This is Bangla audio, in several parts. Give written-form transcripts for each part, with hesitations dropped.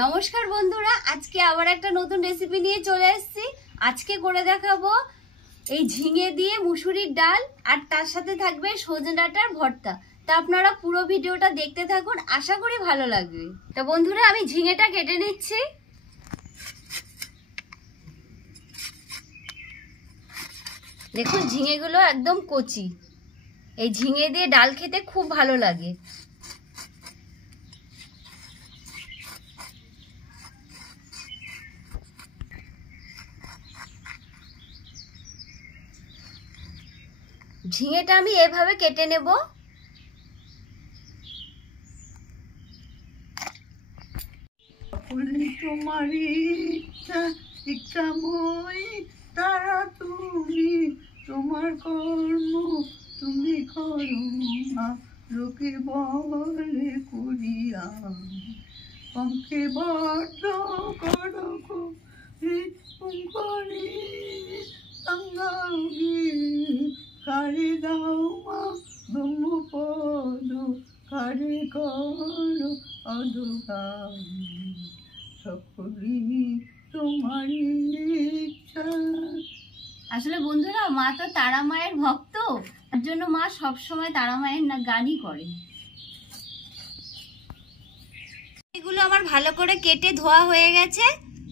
নমস্কার বন্ধুরা, আজকে আবার একটা নতুন রেসিপি নিয়ে চলে এসেছি। আজকে করে দেখাবো এই ঝিঙে দিয়ে মুসুরির ডাল, আর তার সাথে থাকবে সজনে ডাঁটার ভর্তা। তা আপনারা পুরো ভিডিওটা দেখতে থাকুন, আশা করি ভালো লাগবে। তো বন্ধুরা, আমি ঝিঙেটা কেটে নিচ্ছি। দেখুন, ঝিঙেগুলো একদম কচি। এই ঝিঙে দিয়ে ডাল খেতে খুব ভালো লাগে। ঝিঙেটা আমি এভাবে কেটে নেব। তোমার ইচ্ছাময় তারা তুমি, তোমার কর্ম তুমি করো না, লোকে বলে করিয়া পঙ্কে বদ্ধ করো করে কারে দাও মা ব্রহ্মপদ, কারে করো অধগান, সকলি তোমার ইচ্ছা। আসলে বন্ধুরা, মা তো তারা মায়ের ভক্ত, তার জন্য মা সবসময় তারা মায়ের গানই করে। এগুলো আমার ভালো করে কেটে ধোয়া হয়ে গেছে।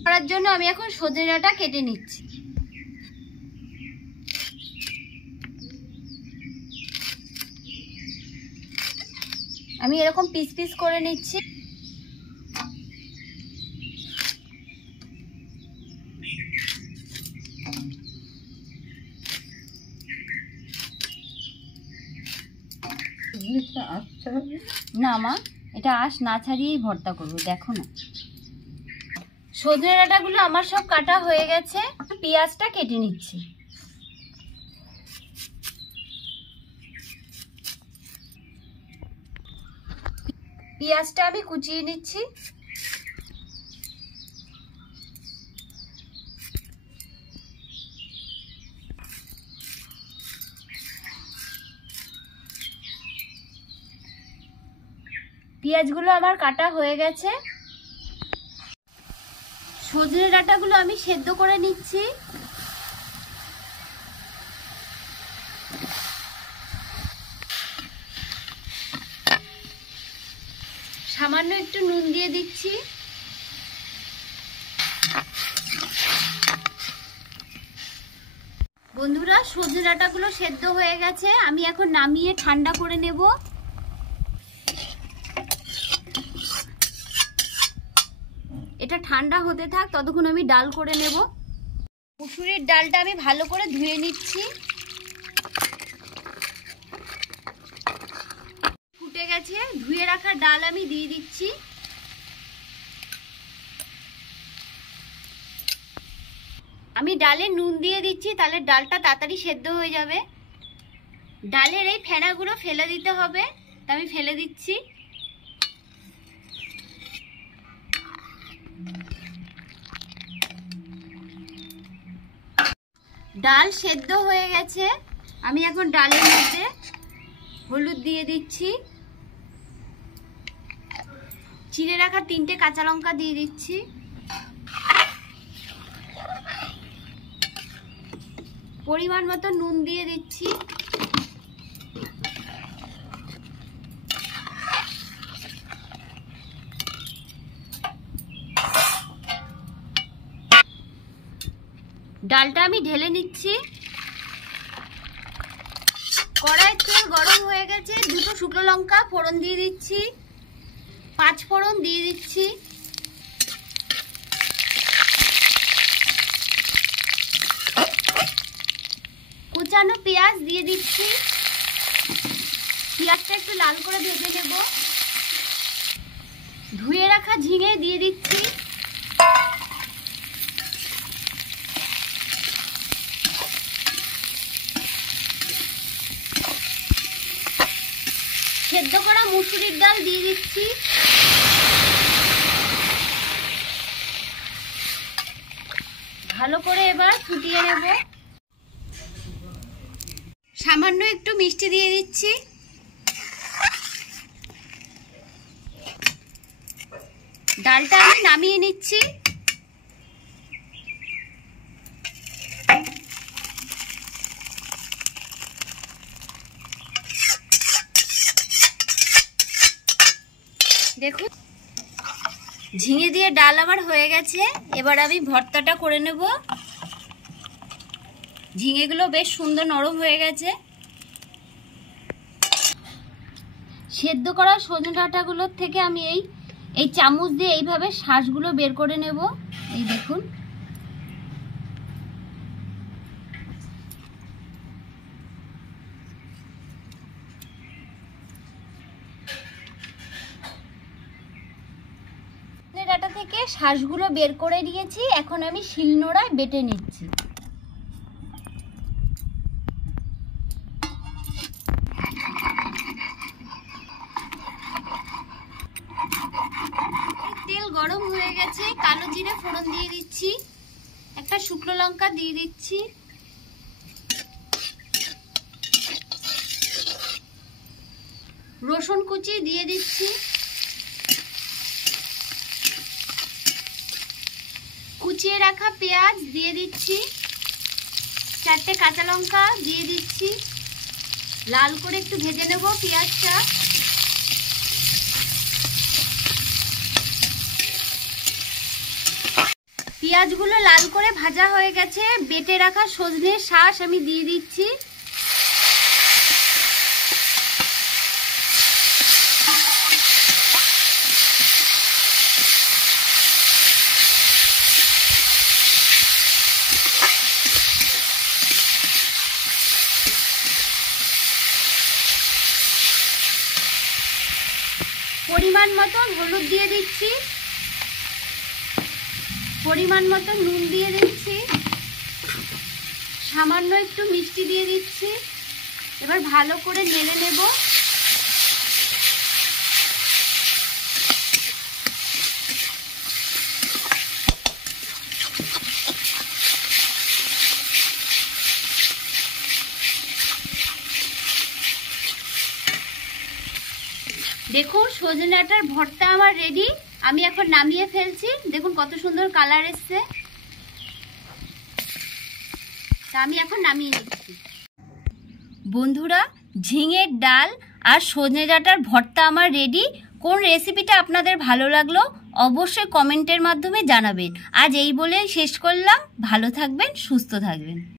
করার জন্য আমি এখন সজনে ডাঁটা কেটে নিচ্ছি। আমি এরকম পিস পিস করে নিচ্ছি। না মা, এটা আঁশ না ছাড়িয়েই ভর্তা করবো। দেখো না, সজনে ডাঁটাগুলো আমার সব কাটা হয়ে গেছে। পেঁয়াজটা কেটে নিচ্ছি। পেঁয়াজটা আমি কুচিয়ে নিচ্ছি। পেঁয়াজগুলো আমার কাটা হয়ে গেছে। সজনে ডাঁটাগুলো আমি সেদ্ধ করে নিচ্ছি। সামান্য একটু নুন দিয়ে দিচ্ছি। বন্ধুরা, সজনে ডাঁটাগুলো সেদ্ধ হয়ে গেছে। আমি এখন নামিয়ে ঠান্ডা করে নেব। এটা ঠান্ডা হতে থাক, ততক্ষণ আমি ডাল করে নেব। মুসুরির ডালটা আমি ভালো করে ধুয়ে নিচ্ছি। ফুটে গেছে, ধুয়ে রাখা ডাল আমি দিয়ে দিচ্ছি। আমি ডালে নুন দিয়ে দিচ্ছি, তাহলে ডালটা তাড়াতাড়ি সেদ্ধ হয়ে যাবে। ডালের এই ফেনাগুলো ফেলে দিতে হবে, তা আমি ফেলে দিচ্ছি। ডাল সেদ্ধ হয়ে গেছে। আমি এখন ডালের মধ্যে হলুদ দিয়ে দিচ্ছি, চিড়ে রাখা 3টে কাঁচা লঙ্কা দিয়ে দিচ্ছি, পরিমাণ মতো নুন দিয়ে দিচ্ছি। ডালটা আমি ঢেলে নিচ্ছি। কড়াইয়ের তেল গরম হয়ে গেছে। 2টো শুকনো লঙ্কা ফোড়ন দিয়ে দিচ্ছি, 5 ফোড়ন দিয়ে দিচ্ছি। কুচানো পেঁয়াজ দিয়ে দিচ্ছি। পেঁয়াজটা একটু লাল করে ভেজে নেব। ধুয়ে রাখা ঝিঙে দিয়ে দিচ্ছি। সেদ্ধ করা মুসুরির ডাল দিয়ে দিচ্ছি। ভালো করে এবার ফুটিয়ে নেব। সামান্য একটু মিষ্টি দিয়ে দিচ্ছি। ডালটা আমি নামিয়ে নিচ্ছি। দেখুন ঝিঙে দিয়ে ডাল আমার হয়ে গেছে। এবার আমি ভর্তাটা করে নেব। ঝিঙেগুলো বেশ সুন্দর নরম হয়ে গেছে। সেদ্ধ করা সজনে ডাঁটাগুলোর থেকে আমি এই চামচ দিয়ে এইভাবে শাঁসগুলো বের করে নেব। এই দেখুন ডাঁটা থেকে শাঁসগুলো বের করে নিয়েছি। এখন আমি শিলনোড়ায় বেটে নিচ্ছি। তেল গরম হয়ে গেছে, কালো জিরে ফোড়ন দিয়ে দিচ্ছি, একটা শুকনো লঙ্কা দিয়ে দিচ্ছি, রসুন কুচি দিয়ে দিচ্ছি, কুচিয়ে রাখা পেঁয়াজ দিয়ে দিচ্ছি, 4টে কাঁচা লঙ্কা দিয়ে দিচ্ছি। লাল করে একটু ভেজে নেব পেঁয়াজটা। পেঁয়াজগুলো লাল করে ভাজা হয়ে গেছে। বেটে রাখা সজনের শাঁস আমি দিয়ে দিচ্ছি। পরিমাণ মতো হলুদ দিয়ে দিচ্ছি, পরিমাণ মতো নুন দিয়ে দিচ্ছি, সামান্য একটু মিষ্টি দিয়ে দিচ্ছি। এবার ভালো করে নেড়ে নেব। দেখুন সজনে ডাঁটার ভর্তা আমার রেডি। আমি এখন নামিয়ে ফেলছি। দেখুন কত সুন্দর কালার এসছে। তা আমি এখন নামিয়ে নিচ্ছি। বন্ধুরা ঝিঙের ডাল আর সজনে ডাঁটার ভর্তা আমার রেডি। কোন রেসিপিটা আপনাদের ভালো লাগলো অবশ্যই কমেন্টের মাধ্যমে জানাবেন। আজ এই বলেই শেষ করলাম। ভালো থাকবেন, সুস্থ থাকবেন।